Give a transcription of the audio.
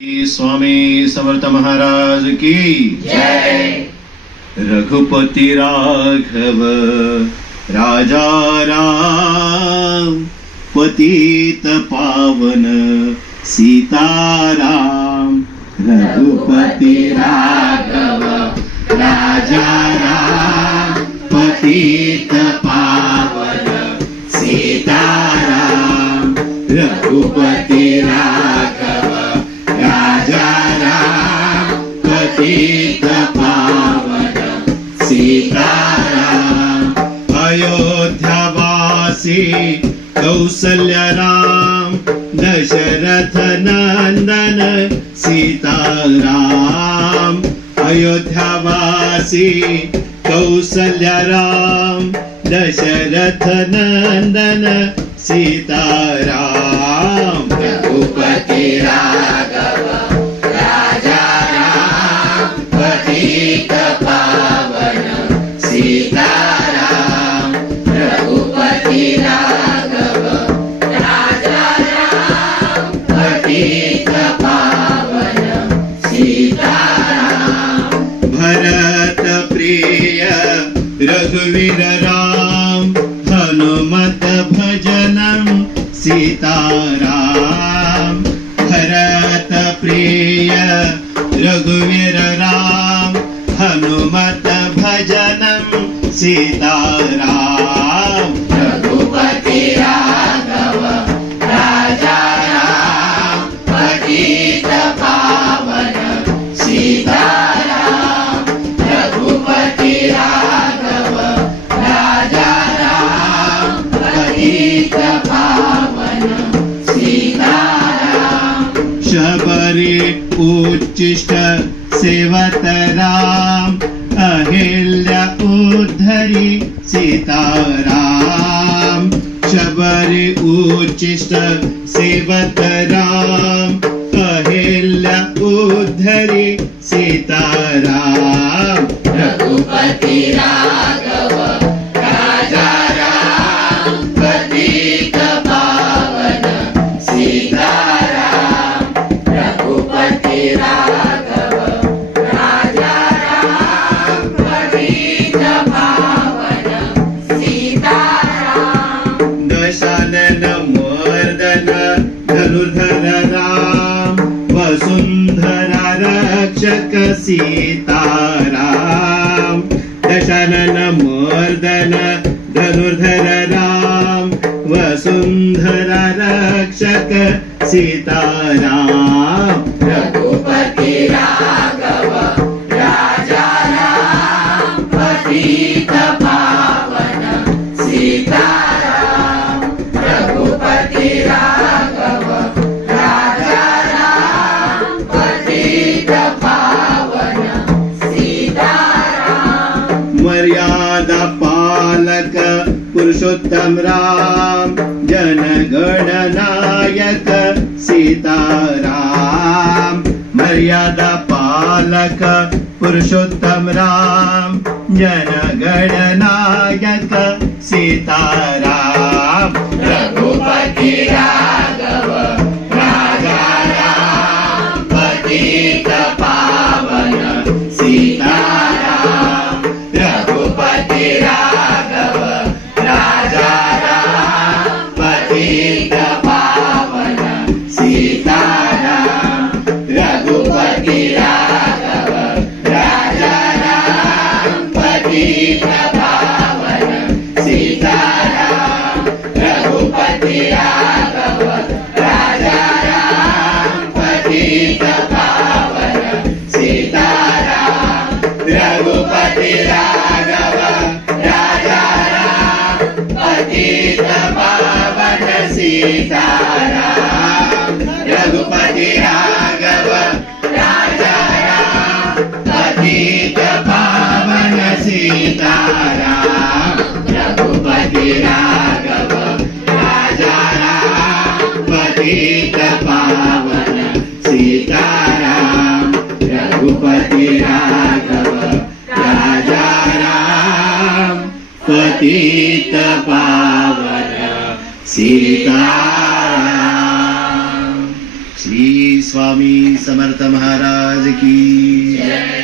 स्वामी समर्थ महाराज की जय। रघुपति राघव राजा राम पतित पावन सीताराम। रघुपति राघव राजा राम पतित पावन सीताराम। रघुपति राघव राजा राम पतित पावन सीताराम। अयोध्यावासी कौसल्य राम दशरथ नंदन सीताराम। अयोध्यावासी कौसल्य राम दशरथ नंदन सीताराम। रघुपति राघव राजा राम पतित पावन सीताराम। रघुपति राघव राजा राम पतित पावन सीताराम। भरत प्रिय रघुवीर राम हनुमत भजनं सीताराम। भरत प्रिय रघुवीर राम हनुमत भजनं सीताराम। रघुपति राघव राजा राम पतित पावन सीताराम। रघुपति राघव राजा राम पतित पावन सीताराम। शबरी उच्चिष्ट सेवत राम अहिल्या उद्धरी सीताराम। शबरी उच्चिष्ट सेवत राम अहिल्या उद्धरी सीताराम। रघुपति राघव राजा राम पतित पावन सीताराम। रघुपति राघव राजा राम पतित पावन सीताराम। दशानन मर्दन धनुर्धर राम वसुंधरा रक्षक सीताराम। दशानन मर्दन धनुर्धर राम वसुंधरा रक्षक सीताराम। रघुपति राघव राजा राम पतित पावन सीताराम। रघुपति राघव राजा राम पतित पावन सीताराम। मर्यादा पालक पुरुषोत्तम राम जनगण नायक सीताराम। मर्यादा पालक पुरुषोत्तम राम जनगण नायक सीताराम। रघुपति राघव राजा राम पतित पावन सीताराम। रघुपति राघव राजा राम पतित पावन सीताराम। रघुपति राघव राजा राम पतित पावन सीताराम। रघुपति राघव राजा राम पतित पावन सीताराम। रघुपति राघव राजा राम पतित पावन सीताराम। रघुपति राघव राजा राम पतित पावन सीताराम। रघुपति राघव राजा राम पतित पावन सीताराम। रघुपति राघव राजा राम पतित पावन सीताराम। श्री स्वामी समर्थ महाराज की जय